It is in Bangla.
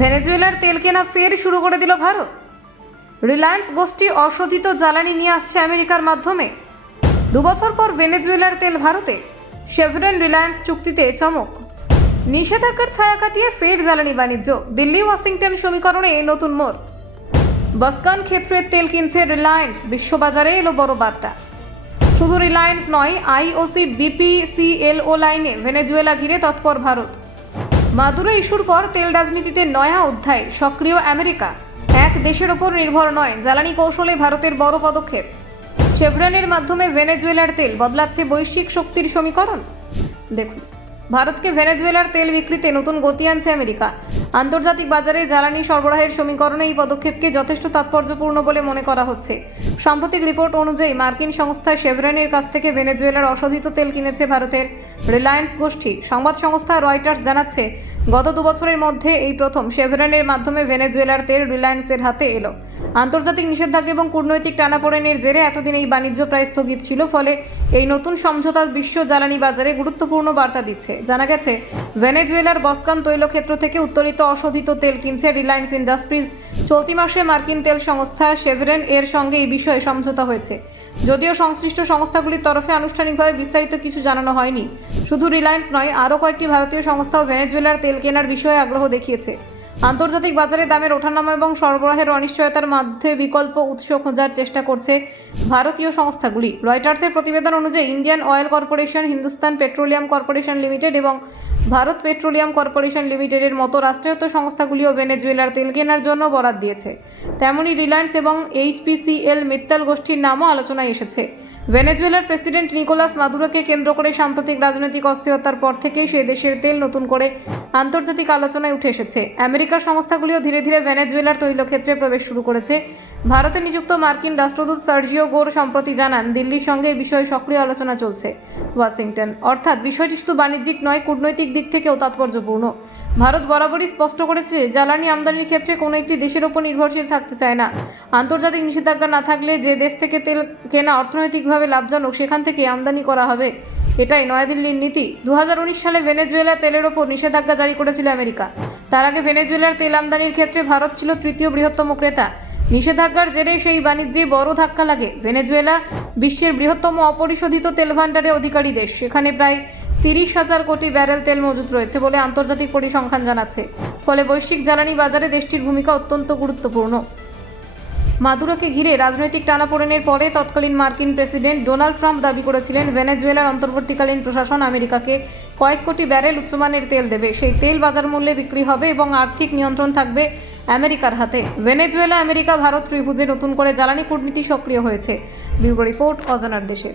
ভেনেজুয়েলার তেল কেনা ফের শুরু করে দিল ভারত। রিলায়েন্স গোষ্ঠী অশোধিত জ্বালানি নিয়ে আসছে আমেরিকার মাধ্যমে। 2 বছর পর ভেনেজুয়েলার তেল ভারতে। শেভরন রিলায়েন্স চুক্তিতে চমক। নিষেধাজ্ঞার ছায়া কাটিয়ে ফের জ্বালানি বাণিজ্য। দিল্লি ওয়াশিংটন সমীকরণে নতুন মোড়। বাসকান ক্ষেত্রের তেল কিনছে রিলায়েন্স। বিশ্ববাজারে এলো বড় বার্তা। শুধু রিলায়েন্স নয়, আইওসি, বিপিসিএলও লাইনে ভেনেজুয়েলা ঘিরে তৎপর ভারত। মাদুরো ইস্যুর পর তেল রাজনীতিতে নয়া অধ্যায়। সক্রিয় আমেরিকা। এক দেশের ওপর নির্ভর নয়, জ্বালানি কৌশলে ভারতের বড় পদক্ষেপ। শেভরনের মাধ্যমে ভেনেজুয়েলার তেল বদলাচ্ছে বৈশ্বিক শক্তির সমীকরণ। দেখুন, ভারতকে ভেনেজুয়েলার তেল বিক্রিতে নতুন গতি আনছে আমেরিকা। আন্তর্জাতিক বাজারে জ্বালানি সরবরাহের সমীকরণে এই পদক্ষেপকে যথেষ্ট তাৎপর্যপূর্ণ বলে মনে করা হচ্ছে। সাম্প্রতিক রিপোর্ট অনুযায়ী মার্কিন সংস্থা শেভরনের কাছ থেকে ভেনেজুয়েলার অশোধিত তেল কিনেছে ভারতের রিলায়েন্স গোষ্ঠী। সংবাদ সংস্থা রয়টার্স জানাচ্ছে, গত 2 বছরের মধ্যে এই প্রথম শেভরনের মাধ্যমে ভেনেজুয়েলার তেল রিলায়েন্সের হাতে এলো। আন্তর্জাতিক নিষেধাজ্ঞা এবং কূটনৈতিক টানাপোড়েনের জেরে এতদিন এই বাণিজ্য প্রায় স্থগিত ছিল। ফলে এই নতুন সমঝোতা বিশ্ব জ্বালানি বাজারে গুরুত্বপূর্ণ বার্তা দিচ্ছে। জানা গেছে, ভেনেজুয়েলার বসকান তৈলক্ষেত্র থেকে উত্তোলিত অশোধিত তেল কিনছে রিলায়েন্স ইন্ডাস্ট্রিজ। চলতি মাসে মার্কিন তেল সংস্থা শেভরন এর সঙ্গে এই বিষয়ে সমঝোতা হয়েছে। যদিও সংশ্লিষ্ট সংস্থাগুলির তরফে আনুষ্ঠানিকভাবে বিস্তারিত কিছু জানানো হয়নি। শুধু রিলায়েন্স নয়, আরও কয়েকটি ভারতীয় সংস্থাও ভেনেজুয়েলার তেল কেনার বিষয়ে আগ্রহ দেখিয়েছে। আন্তর্জাতিক বাজারে দামের ওঠানামা এবং সরবরাহের অনিশ্চয়তার মধ্যে বিকল্প উৎস খোঁজার চেষ্টা করছে ভারতীয় সংস্থাগুলি। রয়টার্সের প্রতিবেদন অনুযায়ী Indian oil corporation, Hindustan petroleum corporation limited এবং ভারত পেট্রোলিয়াম কর্পোরেশন লিমিটেডের মতো রাষ্ট্রায়ত্ত সংস্থাগুলিও ভেনেজুয়েলার তেল কেনার জন্য বরাদ দিয়েছে। তেমনি রিলায়েন্স এবং এইচপিসিএল মিত্তাল গোষ্ঠীর নামও আলোচনায় এসেছে। ভেনেজুয়েলার প্রেসিডেন্ট নিকোলাস মাদুরোকে কেন্দ্র করে সাম্প্রতিক রাজনৈতিক অস্থিরতার পর থেকেই সে দেশের তেল নতুন করে আন্তর্জাতিক আলোচনায় উঠে এসেছে। আমেরিকার সংস্থাগুলিও ধীরে ধীরে ভেনেজুয়েলার তৈলক্ষেত্রে প্রবেশ শুরু করেছে। ভারতে নিযুক্ত মার্কিন রাষ্ট্রদূত সার্জিও গোর সম্প্রতি জানান, দিল্লির সঙ্গে এই বিষয়ে সক্রিয় আলোচনা চলছে। ওয়াশিংটন, অর্থাৎ বিষয়টি শুধু বাণিজ্যিক নয়, কূটনৈতিক দিক থেকেও তাৎপর্যপূর্ণ। ভারত বরাবরই স্পষ্ট করেছে, জ্বালানি আমদানির ক্ষেত্রে কোনো একটি দেশের ওপর নির্ভরশীল থাকতে চায় না। আন্তর্জাতিক নিষেধাজ্ঞা না থাকলে যে দেশ থেকে তেল কেনা অর্থনৈতিকভাবে লাভজনক, সেখান থেকে আমদানি করা হবে। এটাই নয়াদিল্লির নীতি। 2019 সালে ভেনেজুয়েলা তেলের ওপর নিষেধাজ্ঞা জারি করেছিল আমেরিকা। তার আগে ভেনেজুয়েলার তেল আমদানির ক্ষেত্রে ভারত ছিল তৃতীয় বৃহত্তম ক্রেতা। নিষেধাজ্ঞার জেরে সেই বাণিজ্যে বড় ধাক্কা লাগে। ভেনেজুয়েলা বিশ্বের বৃহত্তম অপরিশোধিত তেল ভাণ্ডারের অধিকারী দেশ। সেখানে প্রায় 30,000 কোটি ব্যারেল তেল মজুত রয়েছে বলে আন্তর্জাতিক পরিসংখ্যান জানাচ্ছে। ফলে বৈশ্বিক জ্বালানি বাজারে দেশটির ভূমিকা অত্যন্ত গুরুত্বপূর্ণ। মাদুরোকে ঘিরে রাজনৈতিক টানাপোড়েনের পরে তৎকালীন মার্কিন প্রেসিডেন্ট ডোনাল্ড ট্রাম্প দাবি করেছিলেন, ভেনেজুয়েলার অন্তর্বর্তীকালীন প্রশাসন আমেরিকাকে কয়েক কোটি ব্যারেল উচ্চমানের তেল দেবে। সেই তেল বাজার মূল্যে বিক্রি হবে এবং আর্থিক নিয়ন্ত্রণ থাকবে আমেরিকার হাতে। ভেনেজুয়েলা, আমেরিকা, ভারত ত্রিভুজে নতুন করে জ্বালানি কূটনীতি সক্রিয় হয়েছে। ব্যুরো রিপোর্ট, অজানার দেশে।